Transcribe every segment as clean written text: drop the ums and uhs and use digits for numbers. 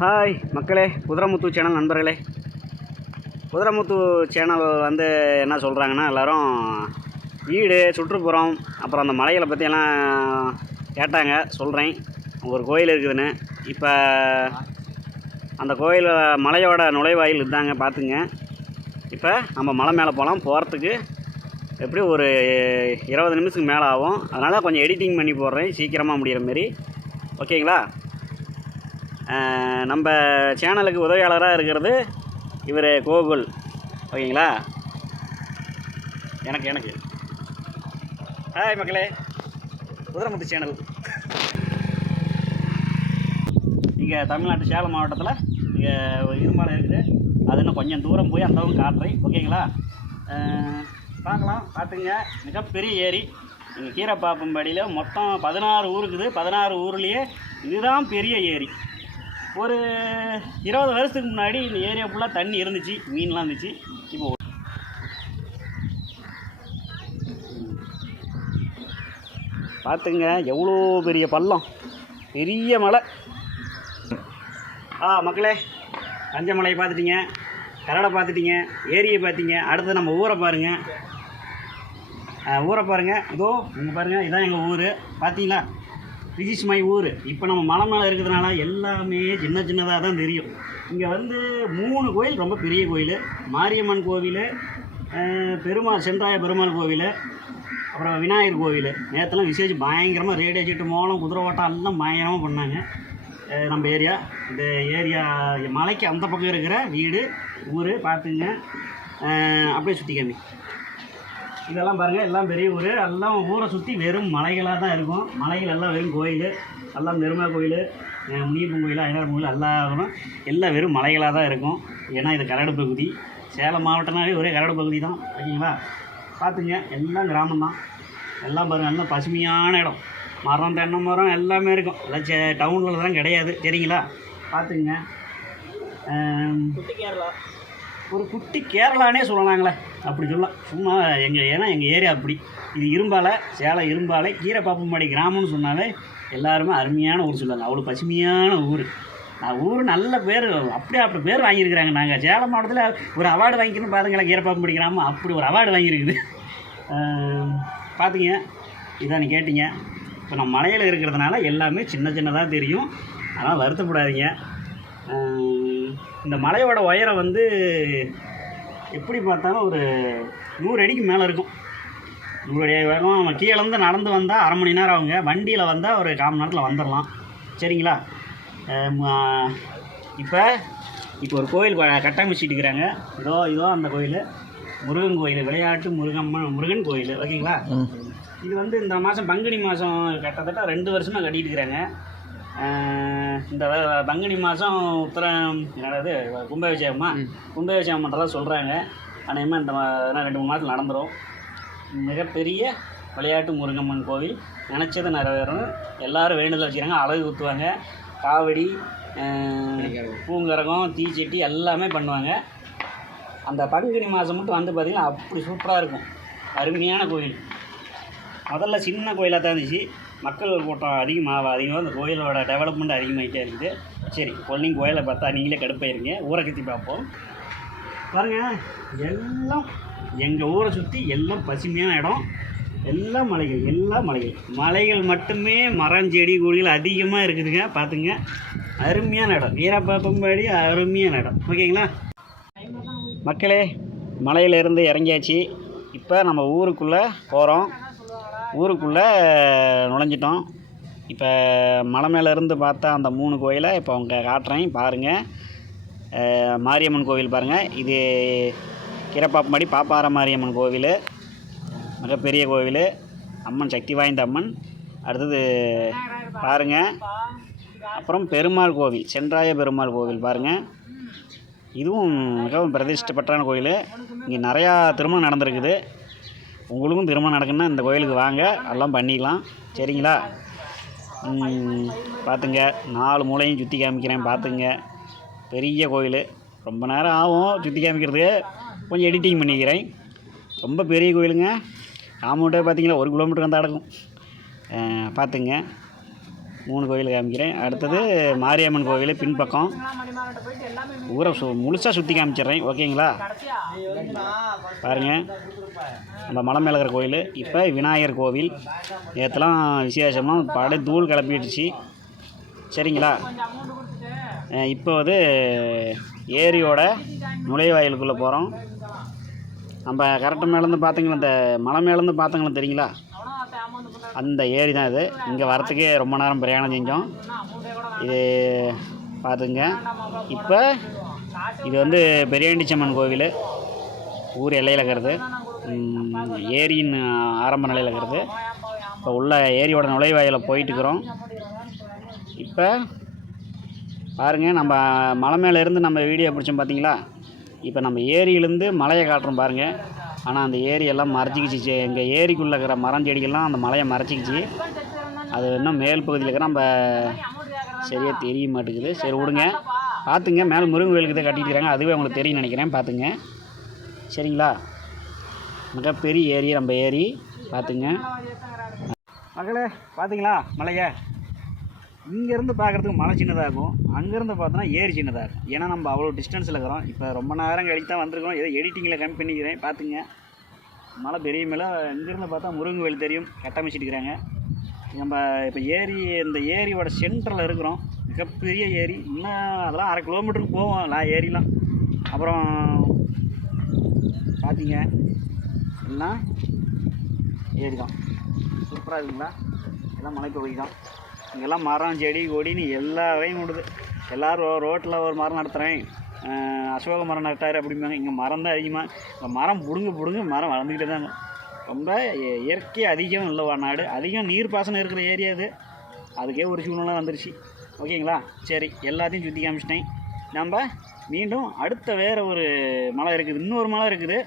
Hi மக்களே, குதிரைமுத்து channel நண்பர்களே. குதிரைமுத்து channel வந்து என்ன சொல்கிறாங்கன்னா, எல்லோரும் வீடு சுற்றுப்புறம் அப்புறம் அந்த மலைகளை பற்றியெல்லாம் கேட்டாங்க. சொல்கிறேன், ஒரு கோயில் இருக்குதுன்னு. இப்போ அந்த கோயில் மலையோட நுழைவாயில் இருந்தாங்க, பார்த்துங்க. இப்போ நம்ம மலை மேலே போகிறதுக்கு எப்படி ஒரு 20 நிமிஷத்துக்கு மேலே ஆகும். அதனால் கொஞ்சம் எடிட்டிங் பண்ணி போடுறேன், சீக்கிரமாக முடிகிற மாரி. ஓகேங்களா? நம்ம சேனலுக்கு உதவியாளராக இருக்கிறது இவர் கோகுல். ஓகேங்களா? எனக்கு ஹாய் மக்களே, குதிரைமுத்து சேனல். இங்கே தமிழ்நாட்டு சேலம் மாவட்டத்தில் இங்கே இரும்பாலை இருக்குது. அது இன்னும் கொஞ்சம் தூரம் போய் அந்தவும் காட்டுறேன். ஓகேங்களா? பார்க்கலாம், பார்த்துங்க. மிகப்பெரிய ஏரி. இங்கே கீரைப்பாப்பம்படியில் மொத்தம் 16 ஊர் இருக்குது. 16 ஊர்லேயே இதுதான் பெரிய ஏரி. ஒரு 20 வருஷத்துக்கு முன்னாடி இந்த ஏரியா ஃபுல்லாக தண்ணி இருந்துச்சு, மீன்லாம் இருந்துச்சு. இப்போ பார்த்துங்க, எவ்வளோ பெரிய பள்ளம், பெரிய மலை. மக்களே, கஞ்சமலையை பார்த்துட்டிங்க, கரடை பார்த்துட்டிங்க, ஏரியை பார்த்தீங்க. அடுத்து நம்ம ஊரை பாருங்கள். இதோ இங்கே பாருங்கள், இதுதான் எங்கள் ஊர். பார்த்தீங்களா? திஸ் மை ஊர். இப்போ நம்ம மலை மேலே இருக்கிறதுனால எல்லாமே சின்ன சின்னதாக தான் தெரியும். இங்கே வந்து 3 கோயில் ரொம்ப பெரிய கோயில். மாரியம்மன் கோவில், சென்றாய பெருமாள் கோவில், அப்புறம் விநாயகர் கோவில். நேற்றுலாம் விசேஷம் பயங்கரமாக ரேடியோ சீட்டு மூலம் குதிரை ஓட்டம் எல்லாம் பயங்கரமாக பண்ணாங்க. நம்ம இந்த ஏரியா மலைக்கு அந்த பக்கம் இருக்கிற வீடு ஊர். பார்த்துங்க, அப்படியே சுற்றி காமி. இதெல்லாம் பாருங்கள், எல்லாம் பெரிய ஊர். எல்லாம் ஊரை சுற்றி வெறும் மலைகளாக தான் இருக்கும். மலைகள் எல்லாம் வெறும் கோயில். எல்லாம் பெருமாள் கோயில், முனியப்பன் கோயில், ஐயனார் கோயில் எல்லாம் வெறும் மலைகளாக தான் இருக்கும். ஏன்னா இது கரடு பகுதி. சேலம் மாவட்டம்னாவே ஒரே கரடு பகுதி தான். ஓகேங்களா? பார்த்துங்க, எல்லாம் கிராமம் தான். எல்லாம் பாருங்கள், எல்லாம் பசுமையான இடம். மரம், தென்னை மரம் எல்லாமே இருக்கும். எல்லாம் டவுனில் தான் கிடையாது. சரிங்களா? பார்த்துங்க, ஒரு குட்டி கேரளானே சொல்லலாங்களே, அப்படி சொல்லலாம். சும்மா ஏன்னா எங்கள் ஏரியா அப்படி. இது இரும்பாலை, சேலம் இரும்பாலை, கீரைப்பாப்பம்படி கிராமம்னு சொன்னாலே எல்லாருமே அருமையான ஊர் சொல்லுவாங்க. அவ்வளோ பசுமையான ஊர். ஊர் நல்ல பேர், அப்படி பேர் வாங்கியிருக்கிறாங்க. நாங்கள் சேலம் மாவட்டத்தில் ஒரு அவார்டு வாங்கிக்கணும்னு பாருங்களேன். கீரைப்பாப்பம்படி கிராமம் அப்படி ஒரு அவார்டு வாங்கியிருக்குது. பார்த்திங்க, இதான் நீ கேட்டிங்க. இப்போ நம்ம மலையில் இருக்கிறதுனால எல்லாமே சின்ன சின்னதாக தெரியும். அதனால் வருத்தப்படாதீங்க. இந்த மலையோட உயரம் வந்து எப்படி பார்த்தாலும் ஒரு 100 அடிக்கு மேலே இருக்கும். 100 அடி வேகம். நம்ம கீழேருந்து நடந்து வந்தால் அரை மணி நேரம் ஆகுங்க. வண்டியில் வந்தால் ஒரு 1/4 மணி நேரத்தில் வந்துடலாம். சரிங்களா? இப்போ ஒரு கோயில் கட்டமைச்சிட்டு இருக்கிறாங்க. இதோ அந்த கோயில் முருகன் கோயில், விளையாட்டு முருகன் கோயில். ஓகேங்களா? இது வந்து இந்த மாதம் பங்குனி மாதம் கிட்டத்தட்ட 2 வருஷமாக கட்டிகிட்டு இருக்கிறாங்க. இந்த பங்குனி மாதம் என்னது கும்பாபிஷேகம் பண்ணுறதா சொல்கிறாங்க. அநேகமாக இந்த 2-3 மாதத்தில் நடந்துடும். மிகப்பெரிய விளையாட்டு முருகம்மன் கோவில். நினச்சது நிறைவேறணும். எல்லோரும் வேண்டுதல் வச்சுக்கிறாங்க. அழகு ஊற்றுவாங்க, காவடி, பூங்கரகம், தீச்சட்டி எல்லாமே பண்ணுவாங்க. அந்த பங்குனி மாதம் மட்டும் வந்து பார்த்திங்கன்னா அப்படி சூப்பராக இருக்கும். அருமையான கோயில். முதல்ல சின்ன கோயிலாக தான் இருந்துச்சு. மக்கள் கூட்டம் அதிகமாக அந்த கோயிலோட டெவலப்மெண்ட் அதிகமாகிட்டே இருக்குது. சரி, நீங்கள் கோயிலை பார்த்தா நீங்களே கடுப்பாயிருங்க. ஊரை கற்றி பார்ப்போம். பாருங்கள், எல்லாம் எங்கள் ஊரை சுற்றி எல்லாம் பசுமையான இடம். எல்லாம் மலைகள் மட்டுமே. மரம், செடி, கொடிகள் அதிகமாக இருக்குதுங்க. பார்த்துங்க, அருமையான இடம். கீரைப்பாப்பம்படி அருமையான இடம். ஓகேங்களா மக்களே? மலையிலேருந்து இறங்கியாச்சு. இப்போ நம்ம ஊருக்குள்ளே போகிறோம். ஊருக்குள்ளே நுழைஞ்சிட்டோம். இப்போ மலை மேலேருந்து பார்த்தா அந்த 3 கோயிலை இப்போ அவங்க காட்டுறேன், பாருங்கள். மாரியம்மன் கோவில் பாருங்கள். இது கீரைப்பாப்பம்படி பாப்பார மாரியம்மன் கோவில், மிகப்பெரிய கோவில். அம்மன் சக்தி வாய்ந்த அம்மன். அடுத்தது பாருங்கள். அப்புறம் பெருமாள் கோவில், சென்றாய பெருமாள் கோவில் பாருங்கள். இதுவும் மிகவும் பிரதிஷ்டை பெற்றான கோயில். இங்கே நிறையா திருமணம் நடந்திருக்குது. உங்களுக்கும் திருமணம் நடக்குன்னா இந்த கோயிலுக்கு வாங்க, எல்லாம் பண்ணிக்கலாம். சரிங்களா? பார்த்துங்க, 4 மூலையும் சுற்றி காமிக்கிறேன். பார்த்துங்க, பெரிய கோயில். ரொம்ப நேரம் ஆகும் சுற்றி காமிக்கிறதுக்கு. கொஞ்சம் எடிட்டிங் பண்ணிக்கிறேன். ரொம்ப பெரிய கோயிலுங்க. காம்பவுண்டே பார்த்திங்கன்னா 1 கிலோமீட்டர் வந்து அடக்கும். பார்த்துங்க, 3 கோயில் காமிக்கிறேன். அடுத்தது மாரியம்மன் கோவில் பின்பக்கம் ஊரை முழுசாக சுற்றி காமிச்சிட்றேன். ஓகேங்களா? பாருங்கள், நம்ம மலை மேலே இருக்கிற கோயில். இப்போ விநாயகர் கோவில் நேற்றுலாம் விசேஷமாக படை தூள் கிளப்பிடுச்சு. சரிங்களா? இப்போ ஏரியோட நுழைவாயிலுக்குள்ளே போகிறோம். நம்ம கரெக்டாக மேலேருந்து பார்த்தீங்களா, இந்த மலை மேலேருந்து பார்த்தீங்களா தெரியுங்களா, அந்த ஏரி தான் இது. இங்கே வரத்துக்கே ரொம்ப நேரம் பிரயாணம் செஞ்சோம். இது பார்த்துங்க. இப்போ இது பெரியாண்டிச்சம்மன் கோவில், ஊர் எல்லையில் இருக்கிறது, ஏரியின் ஆரம்ப நிலையில் இருக்கிறது. இப்போ உள்ள ஏரியோட நுழைவாயில் போயிட்டுருக்குறோம். இப்போ பாருங்கள், நம்ம மலை மேலே இருந்து நம்ம வீடியோ பிடிச்சோம் பார்த்தீங்களா. இப்போ நம்ம ஏரியிலேருந்து மலையை காட்டுறோம் பாருங்கள். ஆனால் அந்த ஏரியெல்லாம் மறைச்சிக்கிச்சு. எங்கள் ஏரிக்குள்ளே இருக்கிற மரம் செடிகள்லாம் அந்த மலையை மறைச்சிக்கிச்சு. அது இன்னும் மேல் பகுதியில் இருக்கிற நம்ம சரியாக தெரிய மாட்டேங்குது. சரி விடுங்க, பார்த்துங்க. மேலே முருகன் கோயிலுக்கு தான் கட்டிட்டுருக்காங்க, அதுவே உங்களுக்கு தெரியும் நினைக்கிறேன். பார்த்துங்க. சரிங்களா? மிகப்பெரிய ஏரி நம்ம ஏரி. பார்த்துங்க மக்களே. பார்த்தீங்களா மலையை? இங்கேருந்து பார்க்குறதுக்கு மலை சின்னதாக இருக்கும், அங்கேருந்து பார்த்தோன்னா ஏரி சின்னதாக இருக்கும். ஏன்னா நம்ம அவ்வளோ டிஸ்டன்ஸில் இருக்கிறோம். இப்போ ரொம்ப நேரம் கழித்து தான் வந்திருக்கோம். ஏதோ எடிட்டிங்கில் கம்மி பண்ணிக்கிறேன். பார்த்துங்க, மலை பெரிய மேலே. இங்கேருந்து பார்த்தா முருகன் கோயில் தெரியும், கட்டமைச்சிட்டுக்கிறாங்க. நம்ம இப்போ இந்த ஏரியோட சென்டரில் இருக்கிறோம். மிகப்பெரிய ஏரி. இன்னும் அதெல்லாம் 1/2 கிலோமீட்டருக்கு போவோம் ஏரிலாம். அப்புறம் பார்த்தீங்க எல்லாம் ஏரி தான். சூப்பராக இருக்குங்களா? எல்லாம் மலைப்பகுதி தான். இங்கெல்லாம் மரம் செடி கொடின்னு எல்லாரையும் விடுது. எல்லோரும் ரோட்டில் ஒரு மரம் நடத்துகிறேன், அசோக மரம் நட்டார் அப்படிம்பாங்க. இங்கே மரம் தான் அதிகமாக. இந்த மரம் பிடுங்க மரம் வளர்ந்துக்கிட்டே தாங்க. ரொம்ப இயற்கை அதிகம் இல்லை நாடு. அதிகம் நீர் பாசனம் இருக்கிற ஏரியா அது. அதுக்கே ஒரு சூழ்நிலை வந்துருச்சு. ஓகேங்களா? சரி, எல்லாத்தையும் சுற்றி காமிச்சிட்டேன். நம்ம மீண்டும் அடுத்த வேறு ஒரு மலை இருக்குது, இன்னொரு மலை இருக்குது.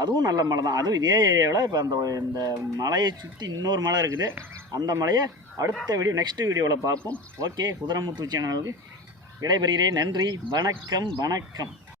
அதுவும் நல்ல மலை தான். அதுவும் இதே ஏரியாவில். இப்போ இந்த மலையை சுற்றி இன்னொரு மலை இருக்குது. அந்த மலையை அடுத்த வீடியோ, நெக்ஸ்ட் வீடியோவில் பார்ப்போம். ஓகே, குதிரைமுத்து சேனலுக்கு விடைபெறுகிறேன். நன்றி, வணக்கம்.